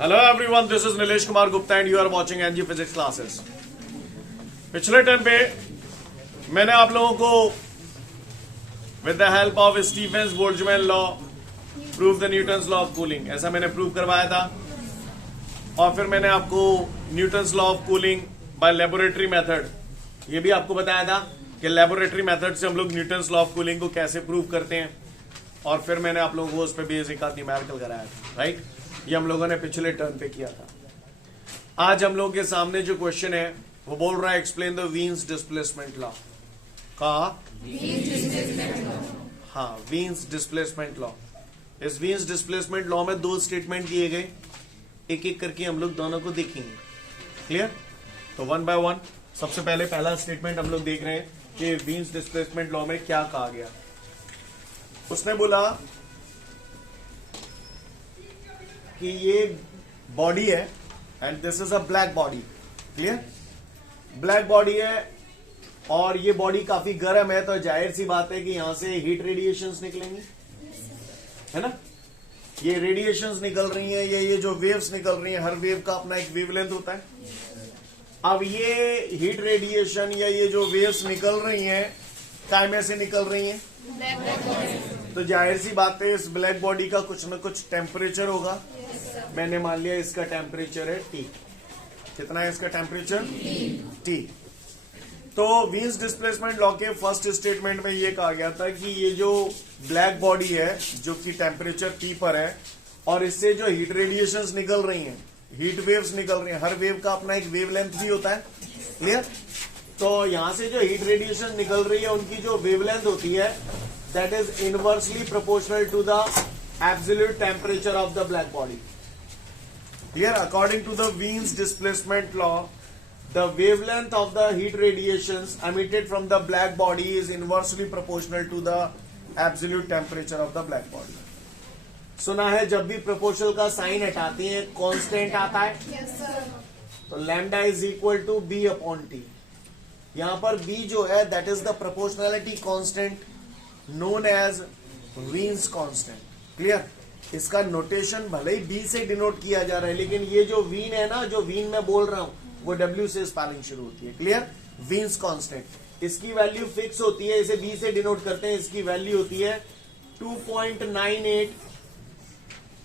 Hello everyone, this is Nilesh Kumar Gupta and you are watching NG physics classes. पिछले time पे मैंने आप लोगों को with the help of Stefan's Boltzmann law prove the Newton's law of cooling, ऐसा मैंने prove करवाया था। और फिर मैंने आपको Newton's law of cooling by laboratory method ये भी आपको बताया था कि लेबोरेटरी मेथड से हम लोग न्यूटन्स लॉ ऑफ कूलिंग को कैसे प्रूव करते हैं। और फिर मैंने आप लोगों को उस पर बेसिक न्यूमेरिकल कराया था, राइट। ये हम लोगों ने पिछले टर्न पे किया था। आज हम लोगों के सामने जो क्वेश्चन है वो बोल रहा है explain the Wien's displacement law का। हाँ, वीन्स डिस्प्लेसमेंट लॉ। इस वीन्स डिस्प्लेसमेंट लॉ में दो स्टेटमेंट दिए गए, एक एक करके हम लोग दोनों को देखेंगे। क्लियर? तो वन बाय वन सबसे पहले पहला स्टेटमेंट हम लोग देख रहे हैं कि वीन्स डिस्प्लेसमेंट लॉ में क्या कहा गया। उसने बोला कि ये बॉडी है and this is a black body. Clear? Black body है और ये बॉडी काफी गर्म है, तो जाहिर सी बात है कि यहां से हीट रेडिएशंस निकलेंगी, है ना। ये रेडिएशंस निकल रही हैं, ये जो वेव्स निकल रही हैं, हर वेव का अपना एक वेवलेंथ होता है। अब ये हीट रेडिएशन या ये जो वेव्स निकल रही हैं काय में से निकल रही हैं, तो जाहिर सी बात है इस ब्लैक बॉडी का कुछ न कुछ टेम्परेचर होगा। मैंने मान लिया इसका टेम्परेचर है T। कितना है इसका टेम्परेचर? T। तो वीन्स डिस्प्लेसमेंट लॉ के फर्स्ट स्टेटमेंट में ये कहा गया था कि ये जो ब्लैक बॉडी है जो कि टेम्परेचर T पर है और इससे जो हीट रेडिएशंस निकल रही हैं, हीट वेव्स निकल रही हैं, हर वेव का अपना एक वेवलेंथ भी होता है। क्लियर? तो यहां से जो हीट रेडिएशन निकल रही है उनकी जो वेवलेंथ होती है that is inversely proportional to the absolute temperature of the black body. Here, according to the Wien's displacement law, the wavelength of the heat radiations emitted from the black body is inversely proportional to the absolute temperature of the black body. सुना है जब भी proportional का sign हटाते हैं constant आता है। yes, sir. तो lambda is equal to b upon t। यहां पर b जो है that is the proportionality constant known as Wien's constant। Clear? इसका नोटेशन भले ही B से डिनोट किया जा रहा है, लेकिन ये जो वीन है ना, जो वीन मैं बोल रहा हूं वो W से स्पेलिंग शुरू होती है। क्लियर? Wien's constant। इसकी वैल्यू फिक्स होती है, इसे B से डिनोट करते हैं। इसकी वैल्यू होती है 2.98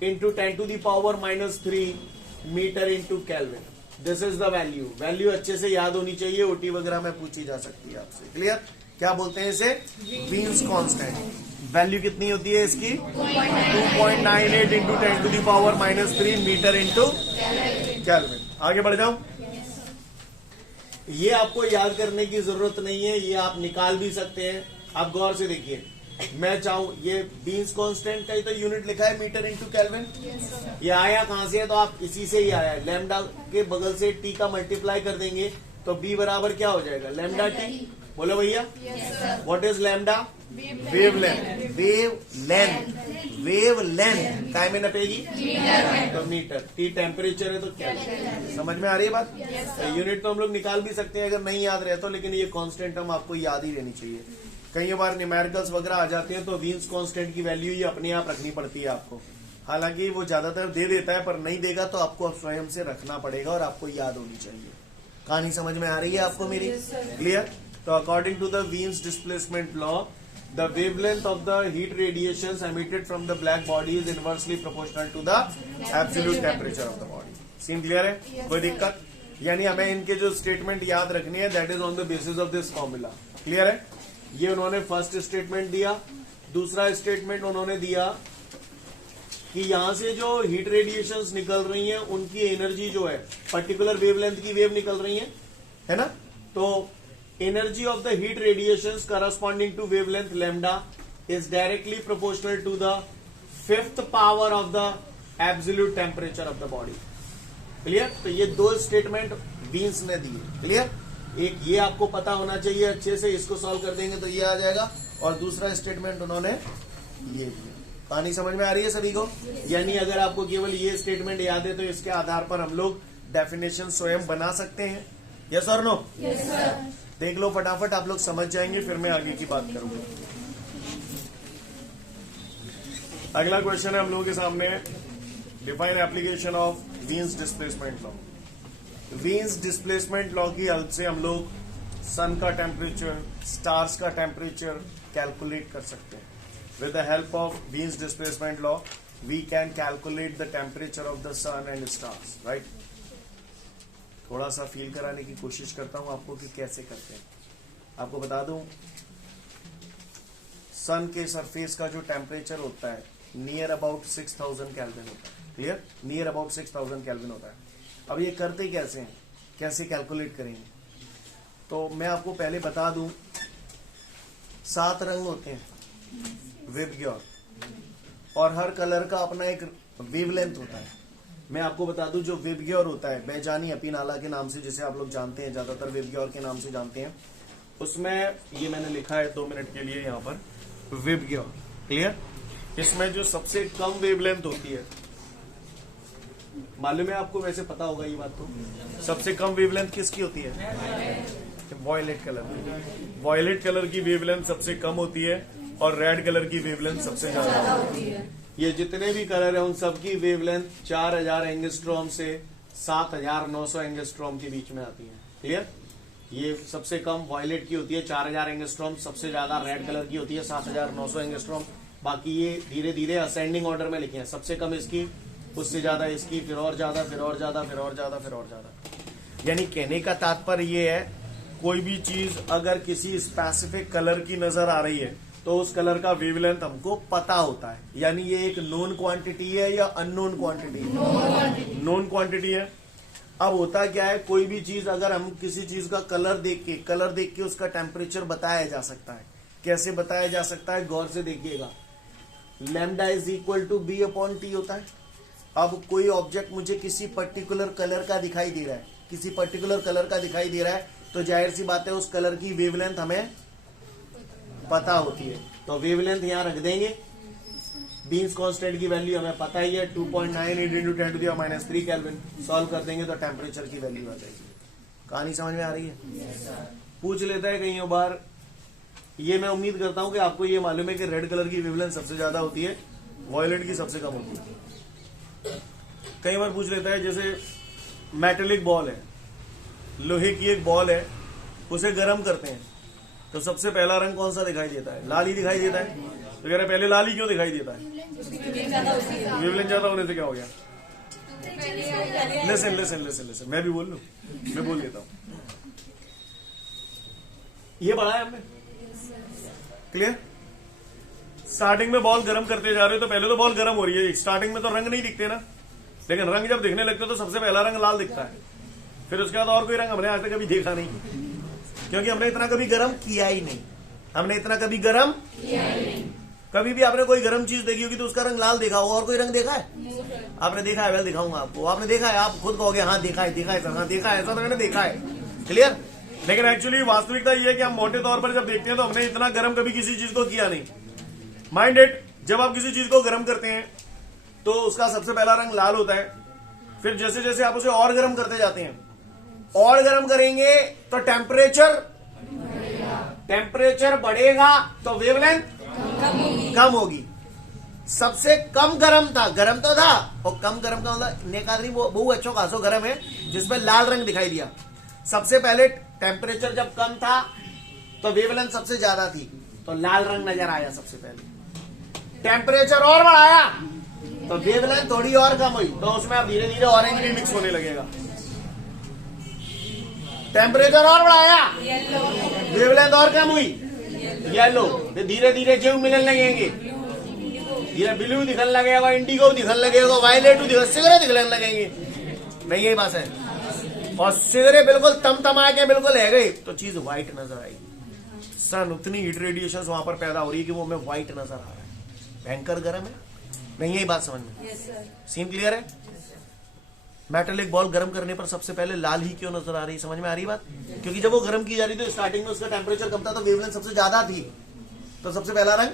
into 10⁻³ metre into kelvin. This is the value. Value अच्छे से याद होनी चाहिए, ओटी वगैरह में पूछी जा सकती है आपसे। क्लियर? क्या बोलते हैं इसे? वीन्स कांस्टेंट। वैल्यू कितनी होती है इसकी? 2.98 इंटू 10⁻³ मीटर इंटू केल्विन। आगे बढ़ जाऊं? ये आपको याद करने की जरूरत नहीं है, ये आप निकाल भी सकते हैं। आप गौर से देखिए, मैं चाहूं ये वीन्स कांस्टेंट का ही तो यूनिट लिखा है मीटर इंटू केल्विन। ये आया कहां से है? तो आप इसी से ही आया है। लैम्डा के बगल से टी का मल्टीप्लाई कर देंगे तो बी बराबर क्या हो जाएगा? Lambda T. बोलो भैया। What is lambda? Wavelength. Wavelength काय में नपेगी? तो मीटर। टी टेम्परेचर है तो क्या? समझ में आ रही है बात? यूनिट तो हम लोग निकाल भी सकते हैं अगर नहीं याद रहता, लेकिन ये कांस्टेंट हम आपको याद ही रहनी चाहिए। कई बार न्यूमेरिकल्स वगैरह आ जाते हैं तो वीन्स कांस्टेंट की वैल्यू ही अपने आप रखनी पड़ती है आपको। हालांकि वो ज्यादातर दे देता है, पर नहीं देगा तो आपको स्वयं से रखना पड़ेगा और आपको याद होनी चाहिए। कहानी समझ में आ रही है आपको मेरी? क्लियर? तो according to the Wien's displacement law, the wavelength of the heat radiations emitted from the black body is inversely proportional to the absolute temperature of the body. Scene clear है? कोई दिक्कत? यानी हमें इनके जो स्टेटमेंट याद रखनी है that is on the basis of this formula. Clear है? ये उन्होंने फर्स्ट स्टेटमेंट दिया। दूसरा स्टेटमेंट उन्होंने दिया कि यहां से जो हीट रेडिएशंस निकल रही हैं उनकी एनर्जी जो है पर्टिकुलर वेवलेंथ की वेव निकल रही है ना। तो energy of the heat radiations corresponding to wavelength lambda is directly proportional to the 5th power of the absolute temperature of the body. Clear? तो ये दो स्टेटमेंट वीन्स ने दिए। क्लियर? एक ये आपको पता होना चाहिए अच्छे से, इसको सॉल्व कर देंगे तो ये आ जाएगा। और दूसरा स्टेटमेंट उन्होंने ये दिया। कहानी समझ में आ रही है सभी को? यानी अगर आपको केवल ये स्टेटमेंट याद है तो इसके आधार पर हम लोग डेफिनेशन स्वयं बना सकते हैं। यस और नो? Yes sir. देख लो फटाफट, आप लोग समझ जाएंगे, फिर मैं आगे की बात करूंगा। अगला क्वेश्चन है हम लोगों के सामने define application of Wien's displacement law. Wien's displacement law की हेल्प से हम लोग सन का टेम्परेचर, स्टार्स का टेम्परेचर कैलकुलेट कर सकते हैं। With the help of Wien's displacement law we can calculate the temperature of the sun and stars, right. थोड़ा सा फील कराने की कोशिश करता हूं आपको कि कैसे करते हैं। आपको बता दूं, सन के सरफेस का जो टेम्परेचर होता है नियर अबाउट 6000 केल्विन होता है। क्लियर? नियर अबाउट 6000 केल्विन होता है। अब ये करते कैसे हैं, कैसे कैलकुलेट करेंगे? तो मैं आपको पहले बता दूं, 7 रंग होते हैं विबग्योर, और हर कलर का अपना एक वेवलेंथ होता है। मैं आपको बता दूं, जो विबग्योर होता है, बेजानी अपीनाला के नाम से जिसे आप लोग जानते हैं, ज्यादातर विबग्योर के नाम से जानते हैं, उसमें ये मैंने लिखा है 2 मिनट के लिए यहाँ पर, विबग्योर। क्लियर? इसमें जो सबसे कम वेवलेंथ होती है, मालूम है आपको, वैसे पता होगा ये बात तो, सबसे कम वेवलेंथ किसकी होती है? Violet colour. वॉयलेट कलर की वेवलेंथ सबसे कम होती है और रेड कलर की वेवलेंथ सबसे ज्यादा होती है। ये जितने भी कलर है उन सबकी वेवलेंथ 4000 एंगस्ट्रॉम से 7900 एंगस्ट्रॉम के बीच में आती है। क्लियर? ये सबसे कम वॉयलेट की होती है 4000 एंगस्ट्रॉम, सबसे ज्यादा रेड कलर की होती है 7900 एंगस्ट्रॉम। बाकी ये धीरे धीरे असेंडिंग ऑर्डर में लिखे हैं, सबसे कम इसकी, उससे ज्यादा इसकी, फिर और ज्यादा, फिर और ज्यादा, फिर और ज्यादा, फिर और ज्यादा। यानी कहने का तात्पर्य ये है, कोई भी चीज अगर किसी स्पेसिफिक कलर की नजर आ रही है तो उस कलर का वेवलेंथ हमको पता होता है। यानी ये एक नोन क्वांटिटी है या अननोन क्वांटिटी है? नोन क्वांटिटी है। अब होता क्या है, कोई भी चीज अगर हम किसी चीज का कलर देख के उसका टेम्परेचर बताया जा सकता है। कैसे बताया जा सकता है? गौर से देखिएगा, lambda is equal to B upon T होता है। अब कोई ऑब्जेक्ट मुझे किसी पर्टिकुलर कलर का दिखाई दे रहा है, किसी पर्टिकुलर कलर का दिखाई दे रहा है, तो जाहिर सी बात है उस कलर की वेवलेंथ हमें पता होती है। तो वेवलेंथ यहां रख देंगे, बीन्स कांस्टेंट की वैल्यू हमें पता ही है, 2.98 इंटू 10⁻³ केल्विन। सॉल्व कर देंगे तो टेम्परेचर की वैल्यू आ जाएगी। कहानी समझ में आ रही है? पूछ लेता है कई बार, ये मैं उम्मीद करता हूं कि आपको ये मालूम है कि रेड कलर की वेवलेंथ सबसे ज्यादा होती है, वॉयलेट की सबसे कम होती है। कई बार पूछ लेता है, जैसे मेटेलिक बॉल है, लोहे की एक बॉल है, उसे गर्म करते हैं तो सबसे पहला रंग कौन सा दिखाई देता है? लाल ही दिखाई देता है। तो कह रहे पहले लाल ही क्यों दिखाई देता है? वेवलेंथ ज्यादा होने से क्या हो गया? लिसन लिसन लिसन लिसन, मैं भी बोल लूं, मैं बोल देता हूं। ये पढ़ा है हमने? क्लियर? स्टार्टिंग में बॉल गर्म करते जा रहे हो तो पहले तो बॉल गर्म हो रही है, स्टार्टिंग में तो रंग नहीं दिखते ना, लेकिन रंग जब दिखने लगते तो सबसे पहला रंग लाल दिखता है। फिर उसके बाद और कोई रंग हमने आज तक कभी देखा नहीं, क्योंकि हमने इतना कभी गर्म किया ही नहीं। हमने इतना कभी गर्म किया ही नहीं। कभी भी आपने कोई गर्म चीज देखी होगी तो उसका रंग लाल देखा होगा, और कोई रंग देखा है? आपने देखा है? वेल दिखाऊंगा आपको। आपने देखा है? आप खुद कहोगे हाँ देखा है, देखा है सर, हाँ देखा है, ऐसा तो मैंने देखा है। क्लियर? लेकिन एक्चुअली वास्तविकता ये है कि हम मोटे तौर पर जब देखते हैं तो हमने इतना गर्म कभी किसी चीज को किया नहीं। माइंड इट, जब आप किसी चीज को गर्म करते हैं तो उसका सबसे पहला रंग लाल होता है। फिर जैसे जैसे आप उसे और गर्म करते जाते हैं, और गर्म करेंगे तो टेम्परेचर बढ़ेगा तो वेवलेंथ कम होगी। सबसे कम गर्म था, गर्म तो था, और कम गर्म का मतलब नेकादरी बहु अच्छो खासो गर्म है जिसमें लाल रंग दिखाई दिया। सबसे पहले टेम्परेचर जब कम था तो वेवलेंथ सबसे ज्यादा थी, तो लाल रंग नजर आया सबसे पहले। टेम्परेचर और बढ़ाया तो वेवलेंथ थोड़ी और कम हुई, तो उसमें अब धीरे धीरे ऑरेंज भी मिक्स होने लगेगा। टेम्परेचर और बढ़ाया, वेवलेंथ और कम हुई, येलो। धीरे धीरे जीव मिलने लगेंगे, धीरे ब्लू दिखने लगेगा, इंडिगो दिखने लगेगा, वायलेट दिखने, सिगरे दिखने लगेंगे। नहीं यही बात है? और सिगरे बिल्कुल तमतमा के बिल्कुल है गई तो चीज व्हाइट नजर आएगी। सन उतनी हीट रेडिएशन वहां पर पैदा हो रही है कि वो हमें व्हाइट नजर आ रहा है, भयंकर गर्म है। नहीं यही बात समझ में? सीन क्लियर है? मेटेलिक बॉल गर्म करने पर सबसे पहले लाल ही क्यों नजर आ रही? समझ में आ रही बात? क्योंकि जब वो गर्म की जा रही थी स्टार्टिंग में उसका टेम्परेचर कम था तो वेवलेंथ सबसे ज्यादा थी, तो सबसे पहला रंग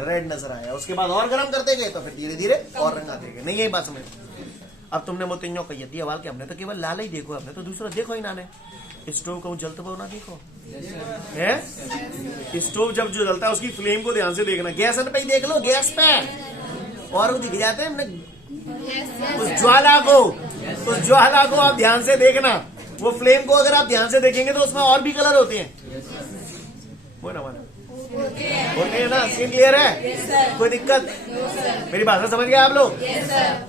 रेड नजर आया। उसके बाद और गर्म करते गए तो फिर धीरे धीरे और रंग आते गए। नहीं यही बात समझ? अब तुमने मोतियों कही थी अवाल के हमने तो केवल लाल ही देखो, हमने तो दूसरा देखो ही ना ने। स्टोव को जलता हुआ ना देखो है? स्टोव जब जो जलता है उसकी फ्लेम को ध्यान से देखना, गैस पे ही देख लो, गैस पे और वो दिख जाते हैं। हमने उस ज्वाला को आप ध्यान से देखना, वो फ्लेम को अगर आप ध्यान से देखेंगे तो उसमें और भी कलर होते हैं। वो ना माना होते हैं ना, स्किन क्लियर है? कोई दिक्कत? मेरी भाषा समझ गए आप लोग?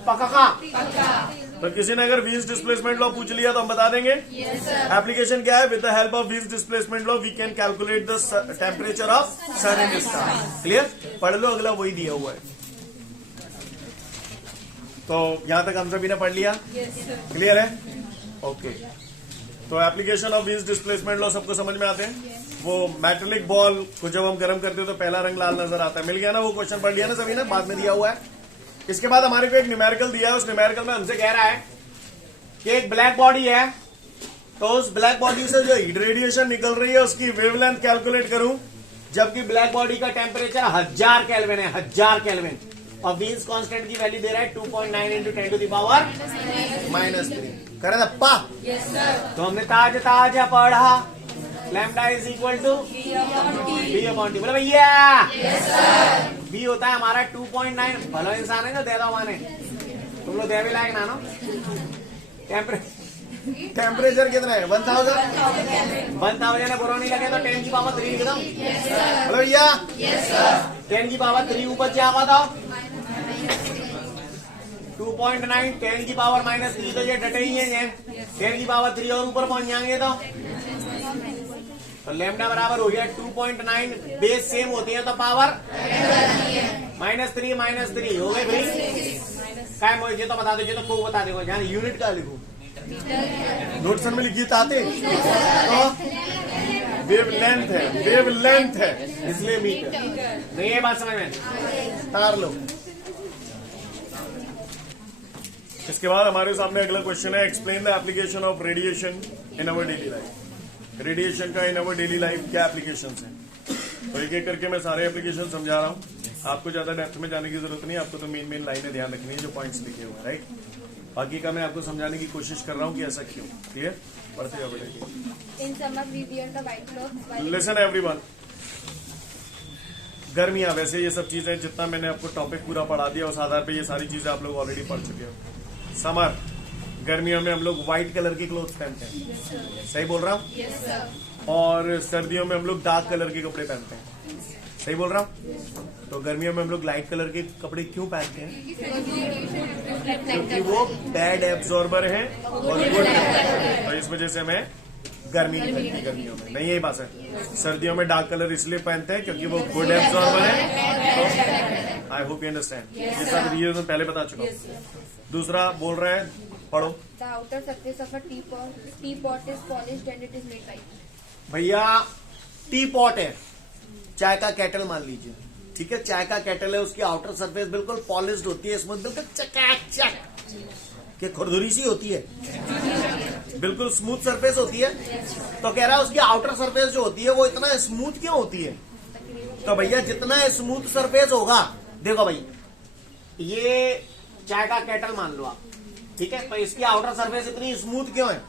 पक्का? तो किसी ने अगर व्हील्स डिस्प्लेसमेंट लॉ पूछ लिया तो हम बता देंगे। एप्लीकेशन क्या है? With the help of Wien's displacement law we can calculate the temperature of sun and star. Clear? पढ़ लो, अगला वही दिया हुआ है। तो यहां तक हम सभी ने पढ़ लिया? क्लियर है? ओके। तो application of Wien's displacement law सबको समझ में आते हैं? वो मेटेलिक बॉल को जब हम गर्म करते हैं तो पहला रंग लाल नजर आता है। मिल गया ना? वो क्वेश्चन पढ़ लिया ना सभी ने? बाद में दिया हुआ है। इसके बाद हमारे को एक न्यूमेरिकल दिया है। उस न्यूमेरिकल में हमसे कह रहा है कि एक ब्लैक बॉडी है, तो उस ब्लैक बॉडी से जो हीट रेडिएशन निकल रही है उसकी वेवलेंथ कैलकुलेट करूं, जबकि ब्लैक बॉडी का टेम्परेचर 1000 केल्विन है, 1000 केल्विन, और व्हील्स कांस्टेंट की वैल्यू दे रहा है 2.9 इंटू 10 टू द पावर -3। करे दप्पा? तो हमने ताज पढ़ा, lambda is equal to B upon T. बोले भैया बी होता है हमारा 2.9। भलो इंसान है जो दे दो माने, तुम लोग दे भी लायक ना नो। टेम्परेचर कितना है? 1000 है। बुरा नहीं लगे तो 10 की पावर 3 लिख दो। बोलो भैया 10 की पावर 3 ऊपर क्या आवा था? 2.9 10 की पावर -3, तो ये डटे ही है। 10 की पावर 3 और ऊपर पहुंच जाएंगे तो लैम्डा बराबर हो गया 2.9। बेस सेम होती है तो पावर -3 हो गए भाई। काय मुझे तो बता दीजिए, तो को बता देगा जहाँ यूनिट का लिखू, नोट्स में लिखिए ताते। तो वेव लेंथ है इसलिए मीटर। नहीं ये बात समझ में? तार लो। इसके बाद हमारे सामने अगला क्वेश्चन है, explain the application of radiation in our daily life. Radiation का इन अवर डेली लाइफ क्या एप्लीकेशंस हैं? तो एक एक करके मैं सारे एप्लीकेशन समझा रहा हूँ। आपको ज्यादा डेप्थ में जाने की जरूरत नहीं, आपको तो मेन लाइनें ध्यान रखनी है जो पॉइंट्स लिखे हुए हैं, राइट? बाकी का मैं आपको समझाने की कोशिश कर रहा हूँ कि ऐसा क्यों। क्लियर? पढ़ते जाओ बेटा। लिसन एवरीवन, गर्मियां वैसे ये सब चीजें जितना मैंने आपको टॉपिक पूरा पढ़ा दिया उस आधार पे ये सारी चीजें आप लोग ऑलरेडी पढ़ चुके हो। समर, गर्मियों में हम लोग व्हाइट कलर की क्लोथ पहनते हैं, सही बोल रहा हूँ? और सर्दियों में हम लोग डार्क कलर के कपड़े पहनते हैं, सही बोल रहा हूँ? तो गर्मियों में हम लोग लाइट कलर के कपड़े क्यों पहनते हैं? क्योंकि वो बैड एब्जॉर्बर है और गुड, तो इस वजह से हमें गर्मी नहीं लगती गर्मियों में। नहीं यही बात है। सर्दियों में डार्क कलर इसलिए पहनते हैं क्योंकि वो गुड एब्जॉर्बर है। तो आई होप यू अंडरस्टैंड। ये सब रीजन पहले बता चुका हूँ। दूसरा बोल रहे हैं, पढ़ो। The outer surface of a teapot is polished and it is made white। भैया टी पॉट है, चाय का केटल मान लीजिए, ठीक है? चाय का केटल है, उसकी आउटर सरफेस बिल्कुल पॉलिश्ड होती है, स्मूथ, बिल्कुल चकाचक के खुरदुरी सी होती है, बिल्कुल स्मूथ सरफेस होती है। तो कह रहा है उसकी आउटर सरफेस जो होती है वो इतना स्मूथ क्यों होती है? तो भैया जितना स्मूथ सरफेस होगा, देखो भाई ये चाय का केटल मान लो आप, ठीक है? तो इसकी आउटर सरफेस इतनी स्मूथ क्यों है?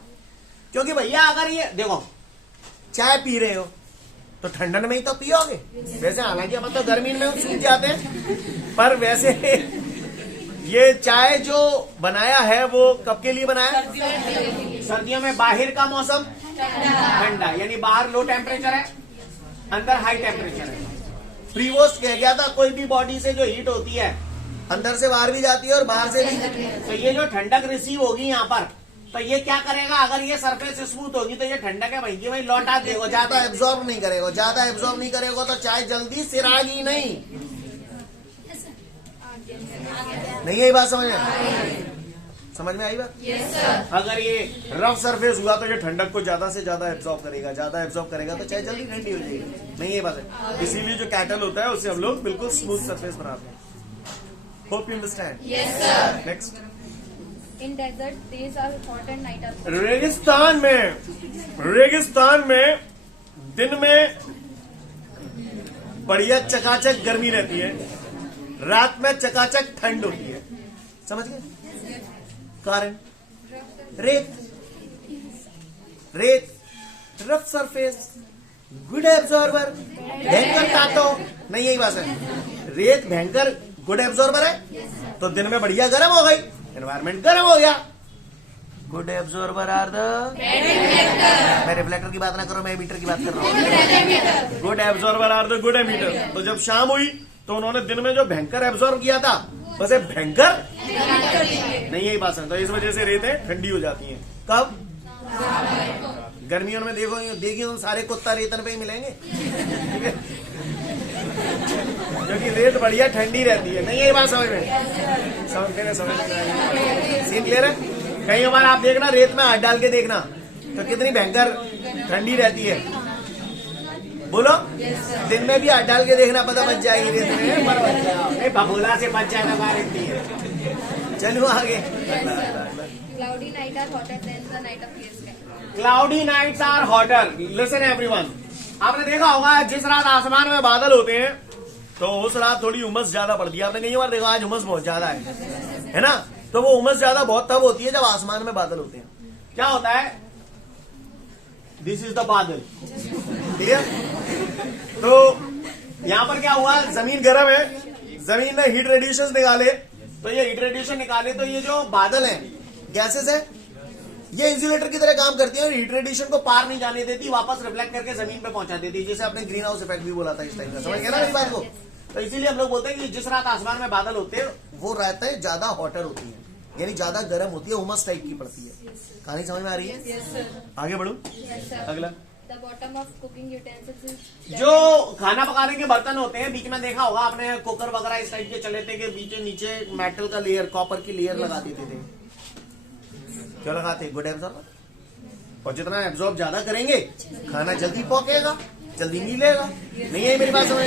क्योंकि भैया अगर ये देखो चाय पी रहे हो तो ठंडन में ही तो पियोगे। वैसे हालांकि हम तो गर्मी में सूख जाते हैं, पर वैसे ये चाय जो बनाया है वो कब के लिए बनाया? सर्दियों में। बाहर का मौसम ठंडा, यानी बाहर लो टेम्परेचर है, अंदर हाई टेम्परेचर है। प्रीवोस्ट कह गया था कोई भी बॉडी से जो हीट होती है अंदर से बाहर भी जाती है और बाहर से भी। तो ये जो ठंडक रिसीव होगी यहाँ पर, तो ये क्या करेगा? अगर ये सरफेस स्मूथ होगी तो ये ठंडक है भाई, वही लौटा देगा, ज्यादा एब्जॉर्ब नहीं करेगा। ज्यादा एब्जॉर्ब नहीं करेगा तो चाय जल्दी सिरागी नहीं। नहीं यही बात समझ में आई बात? yes, sir। अगर ये रफ सरफेस हुआ तो ये ठंडक को ज्यादा से ज्यादा एब्जॉर्ब करेगा, ज्यादा एब्जॉर्ब करेगा तो चाय जल्दी ठंडी हो जाएगी। नहीं ये बात है, इसीलिए जो कैटल होता है उसे हम लोग बिल्कुल स्मूथ सरफेस बनाते हैं। Hope you understand. yes, sir। Next. In desert days are hot and night are cold। रेगिस्तान में दिन में बढ़िया चकाचक गर्मी रहती है, रात में चकाचक ठंड होती है। समझ गए? कारण रेत रफ सरफेस, गुड एब्जॉर्बर, भयंकर तातो। नहीं यही बात है, रेत भयंकर गुड एब्जॉर्बर है। तो दिन में बढ़िया गर्म हो गई, एनवायरमेंट गर्म हो गया। गुड एब्जॉर्बर आर द, मैं रिफ्लेक्टर की बात ना करो, मैं एमीटर की बात कर रहा हूँ। Good absorber are the good emitter. तो जब शाम हुई तो उन्होंने दिन में जो भयंकर एब्जॉर्ब किया था वैसे भयंकर नहीं, यही बात है। तो इस वजह से रेतें ठंडी हो जाती हैं। कब? गर्मियों में देखिए सारे कुत्ता रेतन पे ही मिलेंगे, ठीक है, क्योंकि रेत बढ़िया ठंडी रहती है। नहीं, यही बात समझ में, समझ सीन क्लियर है। कई बार आप देखना रेत में हाथ डाल के देखना तो कितनी भयंकर ठंडी रहती है। बोलो, दिन में भी हाथ डाल के देखना, पता बच जाएगी रेत में, पर बच जाए बबूला से बच जाएगा बाहर इतनी है। चलो आगे। Cloudy nights are hotter than the night of clear sky. Cloudy nights are hotter. Listen everyone, आपने देखा होगा जिस रात आसमान में बादल होते हैं तो उस रात थोड़ी उमस ज्यादा पड़ती है। आपने कई बार देखा आज उमस बहुत ज्यादा है ना। तो वो उमस ज्यादा बहुत तब होती है जब आसमान में बादल होते हैं। क्या होता है? दिस इज द बादल, क्लियर। तो यहां पर क्या हुआ, जमीन गर्म है, जमीन ने हीट रेडिएशन निकाले, तो ये हीट रेडिएशन निकाले तो ये जो बादल है, गैसेस है, ये इंसुलेटर की तरह काम करती है और हीट रेडिएशन को पार नहीं जाने देती, वापस रिफ्लेक्ट करके जमीन पे पहुंचा देती है, जैसे आपने ग्रीन हाउस इफेक्ट भी बोला था इस टाइप का। समझ गया ना इस बात को? तो इसीलिए हम लोग बोलते हैं कि जिस रात आसमान में बादल होते हैं वो रातें ज्यादा हॉटर होती है, यानी ज्यादा गर्म होती है, उमस टाइप की पड़ती है। कहानी समझ में आ रही है? आगे बढ़ो। अगला, The bottom of cooking utensils is जो खाना पकाने के बर्तन होते हैं, बीच में देखा होगा आपने कुकर वगैरह इस टाइप के चले थे कि बीच नीचे मेटल का लेयर, कॉपर की लेयर लगा देते थे। क्यों लगाते? Good absorber. और जितना एब्जॉर्ब ज्यादा करेंगे खाना जल्दी पकेगा, जल्दी मिलेगा। नहीं है मेरी बात समझ?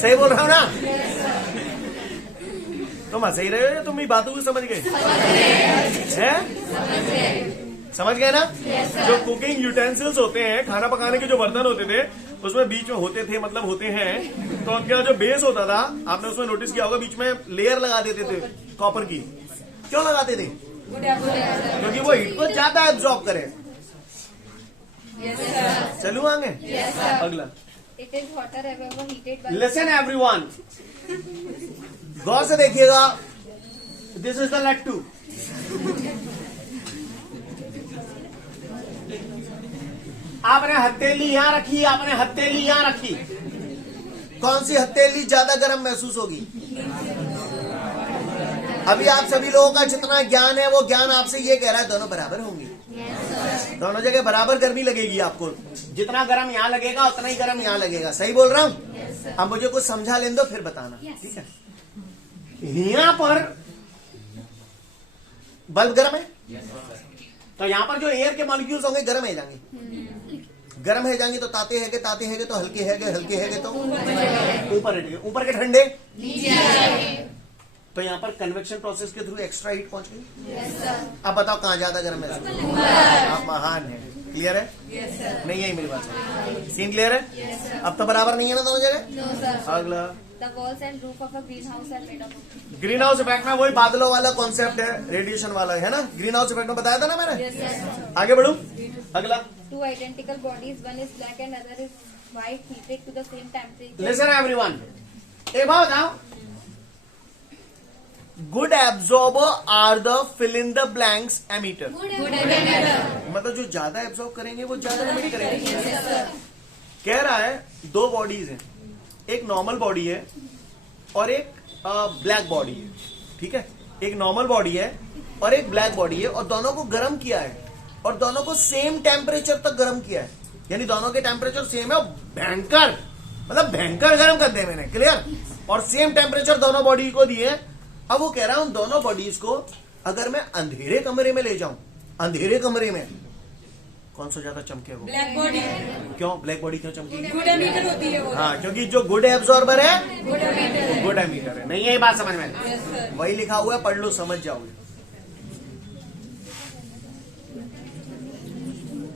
सही बोल रहा हूँ ना? तुम हंस ही रहे हो या तुम भी बातों को समझ गए? समझ गए ना? जो कुकिंग यूटेंसिल्स होते हैं, खाना पकाने के जो बर्तन होते थे, उसमें बीच में होते थे, मतलब होते हैं, तो उनका जो बेस होता था, आपने उसमें नोटिस किया होगा, बीच में लेयर लगा देते थे कॉपर की। क्यों लगाते थे? क्योंकि वो हीट को ज्यादा एब्जॉर्ब करे। चलू आगे। अगला, it is hotter however heated by listen everyone, गौर से देखिएगा। दिस इज द लट्टू। आपने हथेली यहां रखी, आपने हथेली यहां रखी, कौन सी हथेली ज्यादा गर्म महसूस होगी? अभी आप सभी लोगों का जितना ज्ञान है वो ज्ञान आपसे ये कह रहा है दोनों बराबर होंगी। दोनों जगह बराबर गर्मी लगेगी आपको, जितना गर्म यहाँ लगेगा उतना ही गर्म यहाँ लगेगा। सही बोल रहा हूँ? अब मुझे कुछ समझा लेने दो फिर बताना, ठीक है। यहाँ पर बल्ब गर्म है, तो यहाँ पर जो एयर के मॉलिक्यूल्स होंगे गर्म है जाएंगे, गर्म है जाएंगे तो ताते हैगे तो हल्के हैगे तो ऊपर के ठंडे। तो यहाँ पर कन्वेक्शन प्रोसेस के थ्रू एक्स्ट्रा हीट पहुंच गई। अब बताओ कहाँ ज्यादा गर्म है? आप महान है। क्लियर है? नहीं है मेरी बात? सीन क्लियर है? अब तो बराबर नहीं है ना दोनों जगह। अगला, the walls and roof of a greenhouse are made up of green house effect में वही बादलों वाला कॉन्सेप्ट है, रेडिएशन वाला है ना। ग्रीन हाउस इफेक्ट में बताया था ना मैंने। आगे बढ़ू। अगला, two identical bodies, one is black and other is white, heated to the same temperature. Listen everyone, एक बात बताओ, good absorber are the fill in the blanks emitter. मतलब जो ज्यादा एब्जॉर्ब करेंगे वो ज्यादा एमिट करेंगे। कह रहा है दो बॉडीज हैं, एक नॉर्मल बॉडी है और एक ब्लैक बॉडी है, ठीक है। एक नॉर्मल बॉडी है और एक ब्लैक बॉडी है, और दोनों को गर्म किया है और दोनों को सेम टेम्परेचर तक गर्म किया है, यानी दोनों के टेम्परेचर सेम है। भयंकर, मतलब भयंकर गर्म कर दे मैंने, क्लियर। और सेम टेम्परेचर दोनों बॉडी को दिए। अब वो कह रहा हूं दोनों बॉडीज को अगर मैं अंधेरे कमरे में ले जाऊं, अंधेरे कमरे में कौन सा ज्यादा चमकेगा? Black body. क्यों ब्लैक बॉडी क्यों चमकेगी? गुड एमीटर होती है वो। हाँ, क्योंकि जो गुड एब्जॉर्बर है गुड एमीटर है। गुड एमीटर है। नहीं है ये बात समझ में? Yes sir. वही लिखा हुआ है, पढ़ लो समझ जाओगे।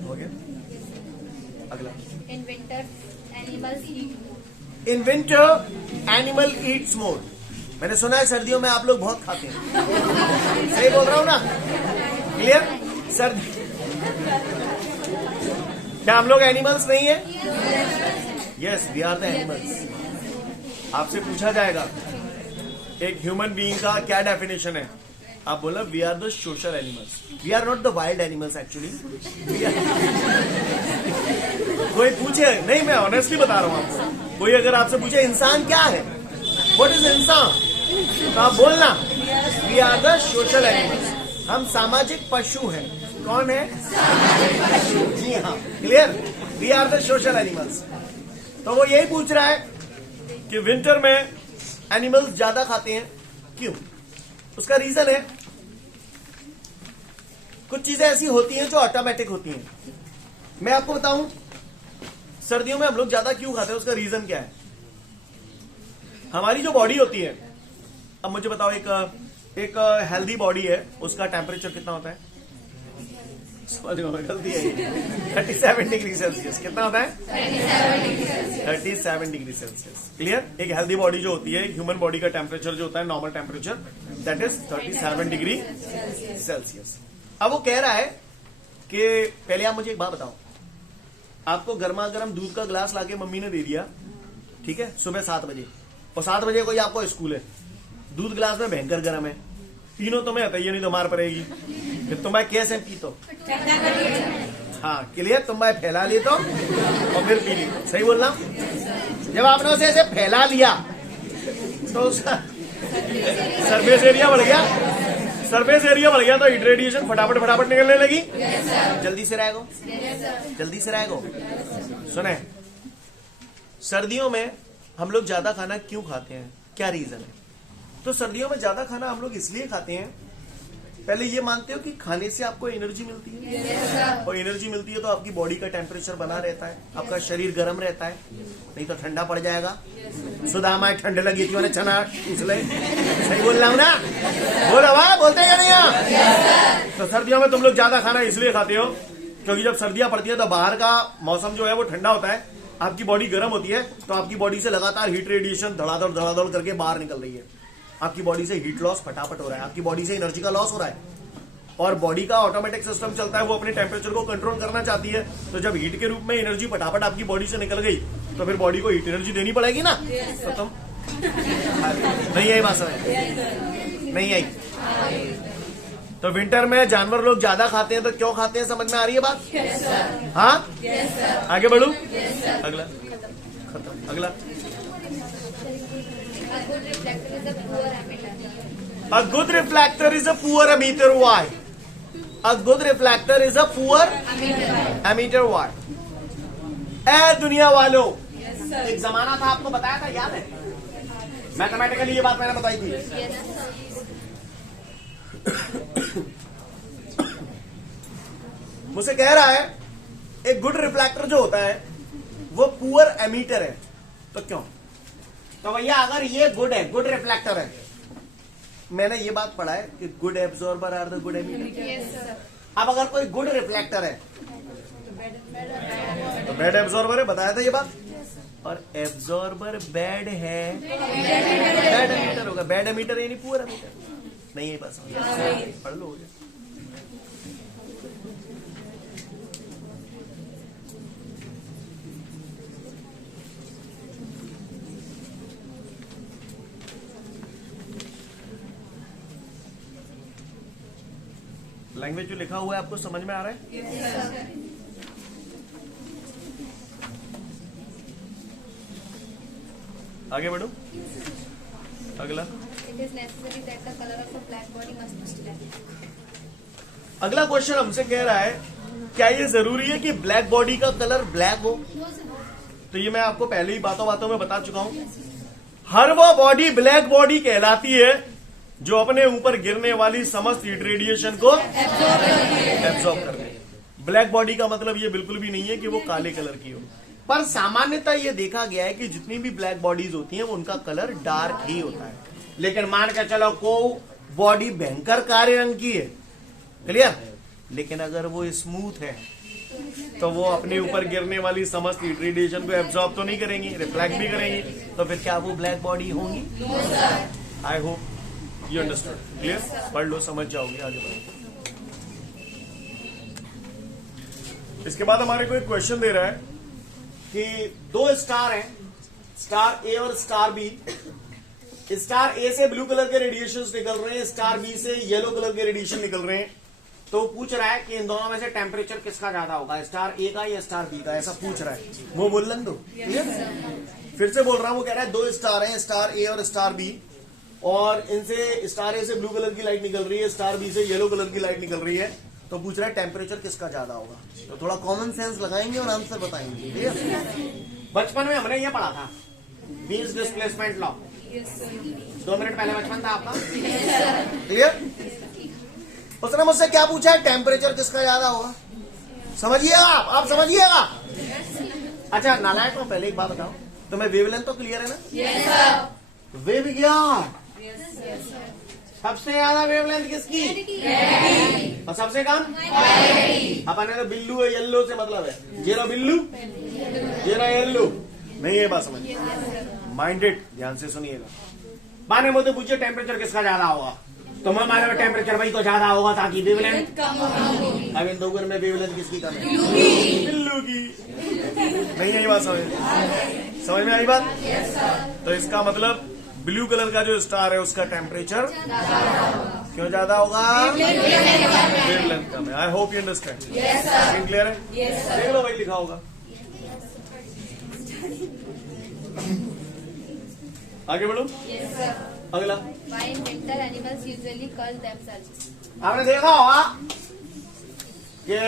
हो गया? अगला, In winter, animals eat more. In winter animal eats more. मैंने सुना है सर्दियों में आप लोग बहुत खाते हैं। सही बोल रहा हूं ना? क्लियर? सर्दी, क्या हम लोग एनिमल्स नहीं है? Yes, we are the animals. आपसे पूछा जाएगा एक ह्यूमन बीइंग का क्या डेफिनेशन है? आप बोला we are the social animals, we are not the wild animals actually. कोई पूछे, नहीं मैं ऑनेस्टली बता रहा हूं आपको, कोई अगर आपसे पूछे इंसान क्या है, व्हाट इज इंसान, तो आप बोलना we are the social animals, हम सामाजिक पशु हैं। कौन है? जी हाँ, clear, we are the social animals. तो वो यही पूछ रहा है कि विंटर में एनिमल्स ज्यादा खाते हैं, क्यों? उसका रीजन है, कुछ चीजें ऐसी होती हैं जो ऑटोमेटिक होती हैं। मैं आपको बताऊं सर्दियों में हम लोग ज्यादा क्यों खाते हैं, उसका रीजन क्या है? हमारी जो बॉडी होती है, अब मुझे बताओ, एक हेल्दी बॉडी है, उसका टेम्परेचर कितना होता है? गलती है, 37 डिग्री सेल्सियस। कितना होता है? 37 डिग्री सेल्सियस। क्लियर? एक हेल्दी बॉडी जो होती है, एक ह्यूमन बॉडी का टेम्परेचर जो होता है, normal temperature, that is 37 degree Celsius. अब वो कह रहा है कि पहले आप मुझे एक बात बताओ, आपको गर्मा गर्म दूध का ग्लास लाके मम्मी ने दे दिया, ठीक है, सुबह 7 बजे, और 7 बजे कोई आपको स्कूल है, दूध ग्लास में भयंकर गर्म है, तीनों तुम्हें बताइए, नहीं तो मार पड़ेगी, फिर तुम्हारे कैसे पी तो, हाँ क्लियर, तुम्हारे फैला ली तो और फिर पी ली। सही बोल रहा हूं? जब आपने उसे ऐसे फैला लिया तो उसका सरफेस एरिया बढ़ गया, सरफेस एरिया बढ़ गया तो हीट रेडिएशन फटाफट फटाफट निकलने लगी। जल्दी से रहेगो, जल्दी से रहेगो। सुने, सर्दियों में हम लोग ज्यादा खाना क्यों खाते हैं, क्या रीजन है? तो सर्दियों में ज्यादा खाना हम लोग इसलिए खाते हैं, पहले ये मानते हो कि खाने से आपको एनर्जी मिलती है, और एनर्जी मिलती है तो आपकी बॉडी का टेम्परेचर बना रहता है, आपका शरीर गर्म रहता है, नहीं तो ठंडा पड़ जाएगा। सुदामा ठंड लगी थी, मैंने चना इसलिए, सही बोल रहा हूं ना? बोलो वाह, बोलते हैं नहीं? तो सर्दियों में तुम लोग ज्यादा खाना इसलिए खाते हो क्योंकि जब सर्दियां पड़ती है तो बाहर का मौसम जो है वो ठंडा होता है, आपकी बॉडी गर्म होती है, तो आपकी बॉडी से लगातार हीट रेडिएशन धड़ाधड़ करके बाहर निकल रही है, आपकी बॉडी से हीट लॉस फटाफट हो रहा है, आपकी बॉडी से एनर्जी का लॉस हो रहा है, और बॉडी का ऑटोमेटिक सिस्टम चलता है, वो अपने टेम्परेचर को कंट्रोल करना चाहती है। तो जब हीट के रूप में एनर्जी फटाफट आपकी बॉडी से निकल गई तो फिर बॉडी को हीट एनर्जी देनी पड़ेगी ना। तो तुम नहीं आई बात समझ, नहीं आई? तो विंटर में जानवर लोग ज्यादा खाते हैं, तो क्यों खाते हैं, समझ में आ रही है बात? हाँ, आगे बढ़ू, अगला खत्म, अगला। A good reflector is a poor emitter. Why? A good reflector is a poor emitter. Why? ए दुनिया वालों, एक जमाना था, आपको बताया था, याद है? मैथमेटिकली ये बात मैंने बताई थी। मुझसे कह रहा है एक गुड रिफ्लेक्टर जो होता है वो पुअर एमीटर है, तो क्यों? तो भैया अगर ये गुड है, गुड रिफ्लेक्टर है, मैंने ये बात पढ़ा है कि good absorber are the good emitter. अब अगर कोई गुड रिफ्लेक्टर है तो बैड एब्जॉर्बर है, बताया था ये बात। और एब्जॉर्बर बैड है, बैड एमीटर होगा, बैड एमीटर यानी पुअर एमीटर। नहीं है बस, पढ़ लो। लैंग्वेज जो लिखा हुआ है आपको समझ में आ रहा है? आगे बढ़ो, अगला। It is necessary that the color of a black body must be black. अगला क्वेश्चन हमसे कह रहा है क्या ये जरूरी है कि ब्लैक बॉडी का कलर ब्लैक हो? तो ये मैं आपको पहले ही बातों बातों में बता चुका हूं। हर वो बॉडी ब्लैक बॉडी कहलाती है जो अपने ऊपर गिरने वाली समस्त हीट रेडिएशन को एब्जॉर्ब कर ले। ब्लैक बॉडी का मतलब ये बिल्कुल भी नहीं है कि वो काले कलर की हो, पर सामान्यतः ये देखा गया है कि जितनी भी ब्लैक बॉडीज होती हैं उनका कलर डार्क ही होता है। लेकिन मान के चलो को बॉडी भयंकर काले रंग की है, क्लियर, लेकिन अगर वो स्मूथ है तो वो अपने ऊपर गिरने वाली समस्त हीट रेडिएशन को एब्जॉर्ब तो नहीं करेंगी, रिफ्लेक्ट भी करेंगी, तो फिर क्या वो ब्लैक बॉडी होंगी? I hope you understood. Clear? पढ़ लो, समझ जाओगे, आगे बढ़ो। इसके बाद हमारे को एक क्वेश्चन दे रहा है कि दो स्टार हैं, स्टार ए और स्टार बी, स्टार ए से ब्लू कलर के रेडिएशंस निकल रहे हैं, स्टार बी से येलो कलर के रेडिएशन निकल रहे हैं। तो पूछ रहा है कि इन दोनों में से टेम्परेचर किसका ज्यादा होगा, स्टार ए का या स्टार बी का, ऐसा पूछ रहा है। वो बोलन दो, फिर से बोल रहा हूं। वो कह रहा है दो स्टार हैं, स्टार ए और स्टार बी, और इनसे स्टार ए से ब्लू कलर की लाइट निकल रही है, स्टार बी से येलो कलर की लाइट निकल रही है। तो पूछ रहा है टेम्परेचर किसका ज्यादा होगा। तो थोड़ा कॉमन सेंस लगाएंगे और आंसर बताएंगे, ठीक है। बचपन में हमने ये पढ़ा था, मीन्स डिस्प्लेसमेंट लॉ। 2 मिनट पहले बचपन था आपका, क्लियर। उसने मुझसे क्या पूछा है, टेम्परेचर किसका ज्यादा होगा। समझिएगा आप समझिएगा। अच्छा नालायक को पहले एक बात बताओ, तुम्हें वेवलेंथ तो क्लियर है ना। वेवविज्ञान सबसे ज्यादा वेवलेंथ किसकी, और सबसे कम अपने तो बिल्लू है, येल्लो से मतलब है, जीरो बिल्लू जीरो येल्लो। नहीं ये बात समझ माइंडेड, ध्यान से सुनिएगा। माने मुझे पूछिए टेम्परेचर किसका ज्यादा होगा, तो मैं माने टेम्परेचर वही तो ज्यादा होगा ताकि वेवलेंथ कम होगा। अब इन दो में वेवलेंथ किसकी कम है, बिल्लू की। नहीं यही बात समझ में आई बात। तो इसका मतलब ब्लू कलर का जो स्टार है उसका टेम्परेचर क्यों ज्यादा होगा, वेवलेंथ कम है। I hope you understand, clear है। देख लो वही लिखा होगा। आगे बढ़ो। अगला, Why in winter animals usually curl themselves? आपने देखा होगा कि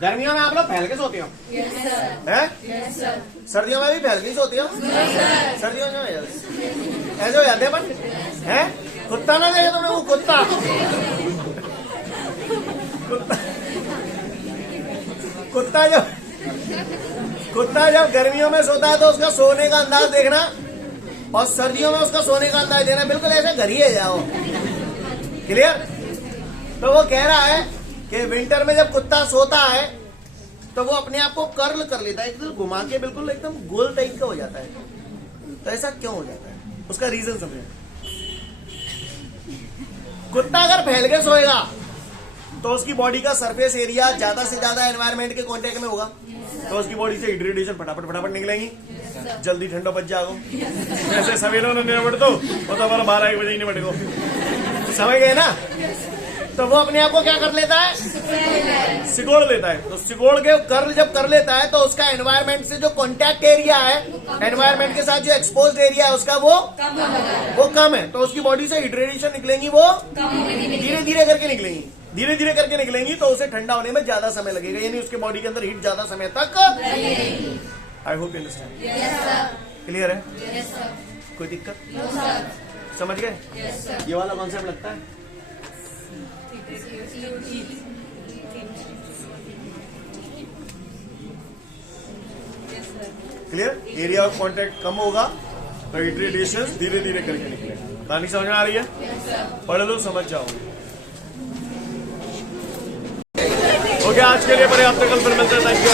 गर्मियों में आप लोग फैल के सोते हो, Yes sir. हैं? Yes sir. सर्दियों में भी फैल के ही सोते हो। सर्दियों में ऐसे हो जाते हैं अपन, हैं? कुत्ता ना देखे तुमने, वो कुत्ता कुत्ता जब गर्मियों में सोता है तो उसका सोने का अंदाज देखना, और सर्दियों में उसका सोने का अंदाज देना, बिल्कुल ऐसे घर ही है जाओ, क्लियर। तो वो कह रहा है कि विंटर में जब कुत्ता सोता है तो वो अपने आप को कर्ल कर लेता है, एकदम घुमा के बिल्कुल एकदम गोल टाइप का हो जाता है। तो ऐसा क्यों हो जाता है, उसका रीजन समझे। कुत्ता अगर फैल के सोएगा तो उसकी बॉडी का सरफेस एरिया ज्यादा से ज्यादा एनवायरमेंट के कांटेक्ट में होगा, तो उसकी बॉडी से हीट रेडिएशन फटाफट निकलेंगी, जल्दी ठंडा बच जाओ। ऐसे सवेरे नहीं निपट दो, वो तो हमारा 12-1 बजे ही निपट गो, समझ गए ना। तो वो अपने आप को क्या कर लेता है, सिकोड़ लेता है। तो सिकोड़ के कर्ल जब कर लेता है तो उसका एनवायरमेंट से जो कॉन्टैक्ट एरिया है, एनवायरमेंट के साथ जो एक्सपोज्ड एरिया है उसका वो कम है। तो उसकी बॉडी से हीट रेडिएशन निकलेंगी, वो धीरे धीरे करके निकलेंगी, तो उसे ठंडा होने में ज्यादा समय लगेगा, यानी उसके बॉडी के अंदर हीट ज्यादा समय तक। I hope you understand, clear है। कोई दिक्कत, समझ गए। ये वाला कॉन्सेप्ट लगता है। क्लियर। एरिया ऑफ कांटेक्ट कम होगा तो हीट रेडिएशन धीरे धीरे करके निकलेगा। कहानी समझ में आ रही है, पढ़ लो समझ जाओगे। ओके, आज के लिए पर्याप्त, कल फिर मिलते हैं। Thank you.